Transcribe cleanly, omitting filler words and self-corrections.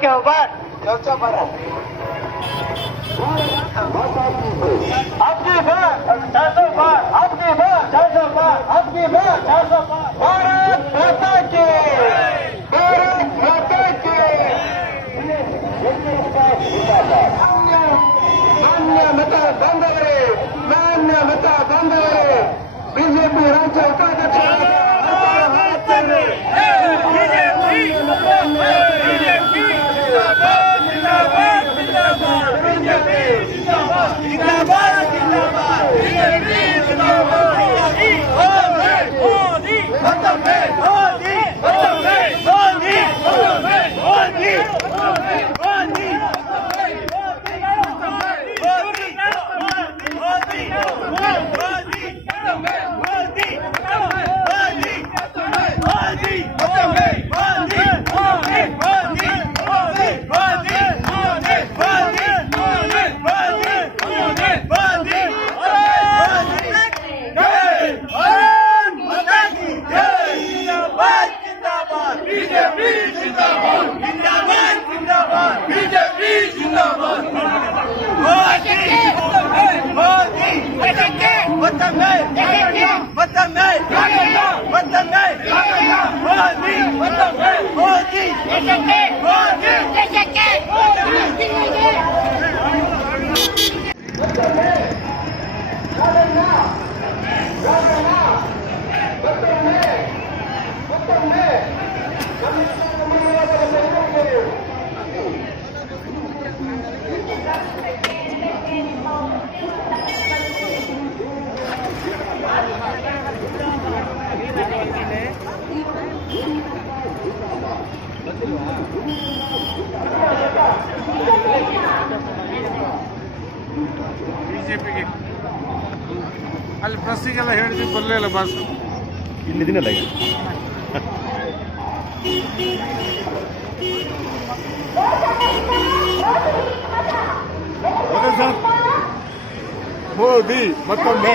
क्यों बार चौचा बड़ा आपकी बार 400 बार आपकी बार 400 बार आपकी बार 400 बार भारत माता की ಮಾನ್ಯ ಮತ ಬಾಂಧವರೇ ಬಿಜೆಪಿ ರಾಜ್ಯ ಉಪಾಧ್ಯಕ್ಷರಾದ ಬಿಜೆಪಿಗೆ ಅಲ್ಲಿ ಪ್ರೆಸ್ಸಿಗೆಲ್ಲ ಹೇಳಿದ್ವಿ ಬರಲಿಲ್ಲ ಬಸ್ ಇಲ್ಲಿದ್ದೀನಲ್ಲ ಈಗ ಮೋದಿ ಮತ್ತೊಮ್ಮೆ